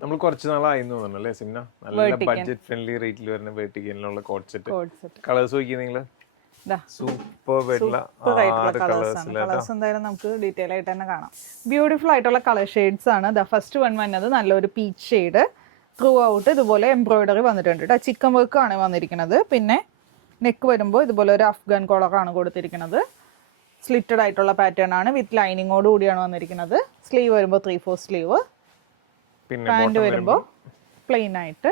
നമ്മൾ കുറച്ച് നാളായി തോന്നുന്നല്ലേ സിംന, നല്ല ബഡ്ജറ്റ് ഫ്രണ്ട്ലി റേറ്റിൽ വരുന്ന വെർട്ടിക്കലിനുള്ള കോട്ട് സെറ്റ്. കളേഴ്സ് നോക്കി നിങ്ങള്, സൂപ്പർ കളേഴ്സ് എന്തായാലും നമുക്ക് ഡീറ്റെയിൽ ആയിട്ട് തന്നെ കാണാം. ബ്യൂട്ടിഫുൾ ആയിട്ടുള്ള കളർ ഷെയ്ഡ്സ് ആണ്. ഫസ്റ്റ് വൺ വന്നത് നല്ലൊരു പീച്ച് ഷെയ്ഡ്, ത്രൂ ഔട്ട് ഇതുപോലെ എംബ്രോയിഡറി വന്നിട്ടുണ്ട് കേട്ടോ. ചിക്കൻ വർക്ക് ആണ് വന്നിരിക്കുന്നത്. പിന്നെ നെക്ക് വരുമ്പോൾ ഇതുപോലെ ഒരു അഫ്ഗാൻ കോളറാണ് കൊടുത്തിരിക്കുന്നത്. സ്ലിറ്റഡ് ആയിട്ടുള്ള പാറ്റേൺ ആണ്, വിത്ത് ലൈനിങ്ങോട് കൂടിയാണ് വന്നിരിക്കുന്നത്. സ്ലീവ് വരുമ്പോൾ 3/4 സ്ലീവ്, പാൻറ് വരുമ്പോൾ പ്ലെയിൻ ആയിട്ട്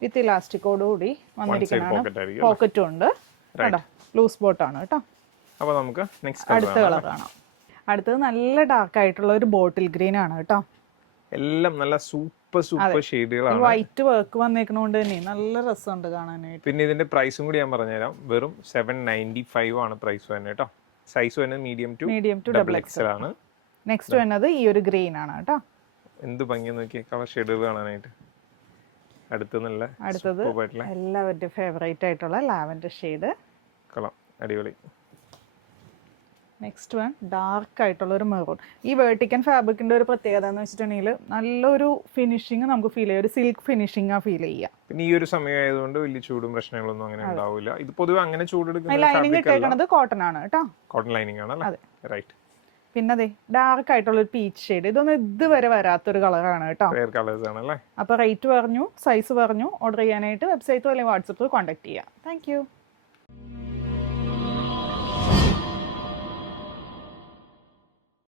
വിത്ത് ഇലാസ്റ്റിക്കോട് കൂടി വന്നിരിക്കുന്നതാണ്. പോക്കറ്റും ഉണ്ട് കേട്ടോ, ലൂസ് ബോട്ടാണ് കേട്ടോ. അപ്പോൾ നമുക്ക് അടുത്ത കളർ കാണാം. അടുത്തത് നല്ല ഡാർക്ക് ആയിട്ടുള്ള ഒരു ബോട്ടിൽ ഗ്രീൻ ആണ് കേട്ടോ. എല്ലാം നല്ല സൂപ്പർ ഷെയ്ഡുകളാണ്. വൈറ്റ് വർക്ക് വന്നേക്കണോണ്ട് തന്നെ നല്ല രസമുണ്ട് കാണാനായിട്ട്. പിന്നെ ഇതിന്റെ പ്രൈസും കൂടി ഞാൻ പറഞ്ഞുതരാം. വെറും 795 ആണ് പ്രൈസ് വരുന്നത് കേട്ടോ. സൈസ് വരുന്നത് മീഡിയം ടു ഡബിൾ എക്സൽ ആണ്. നെക്സ്റ്റ് വരുന്നത് ഈ ഒരു ഗ്രീൻ ആണ് കേട്ടോ. എന്ത് ഭംഗി നോക്കിയ കളർ ഷെയ്ഡുകൾ കാണാനായിട്ട്. അടുത്തത് എല്ലാവരുടെയും ഫേവറേറ്റ് ആയിട്ടുള്ള ലാവൻഡർ ഷെയ്ഡ് കളർ, അടിപൊളി. നെക്സ്റ്റ് വൺ ഡാർക്ക് ആയിട്ടുള്ള ഒരു മെറൂൺ. ഈ വെർട്ടിക്കൻ ഫാബ്രിക്കിന്റെ ഒരു പ്രത്യേകത എന്ന് വെച്ചിട്ടുണ്ടെങ്കിൽ നല്ലൊരു ഫിനിഷിങ് നമുക്ക് ഫീൽ ചെയ്യും. ഒരു സിൽക്ക് ഫിനിഷിംഗ് ഫീൽ ചെയ്യാം. പിന്നെ ഈ ഒരു സമയമായതുകൊണ്ട് വലിയ ചൂടും പ്രശ്നങ്ങളൊന്നും അങ്ങനെ ഉണ്ടാവില്ല. ഇത് പൊതുവെ അങ്ങനെ ചൂടെടുക്കുന്ന ലൈനിങ് ഇട്ടേക്കുന്നത് കോട്ടൺ ആണ് കേട്ടോ. കോട്ടൺ ലൈനിങ് ആണ് അല്ലേ? റൈറ്റ്. പിന്നെ അതെ ഡാർക്ക് ആയിട്ടുള്ള ഒരു പീച്ച് ഷെയ്ഡ്, ഇതൊന്നും ഇതുവരെ വരാത്തൊരു കളറാണ് കേട്ടോ. അപ്പൊ റേറ്റ് പറഞ്ഞു, സൈസ് പറഞ്ഞു. ഓർഡർ ചെയ്യാനായിട്ട് വെബ്സൈറ്റോ അല്ലെങ്കിൽ വാട്സപ്പിൽ കോൺടാക്ട് ചെയ്യാം. Thank you.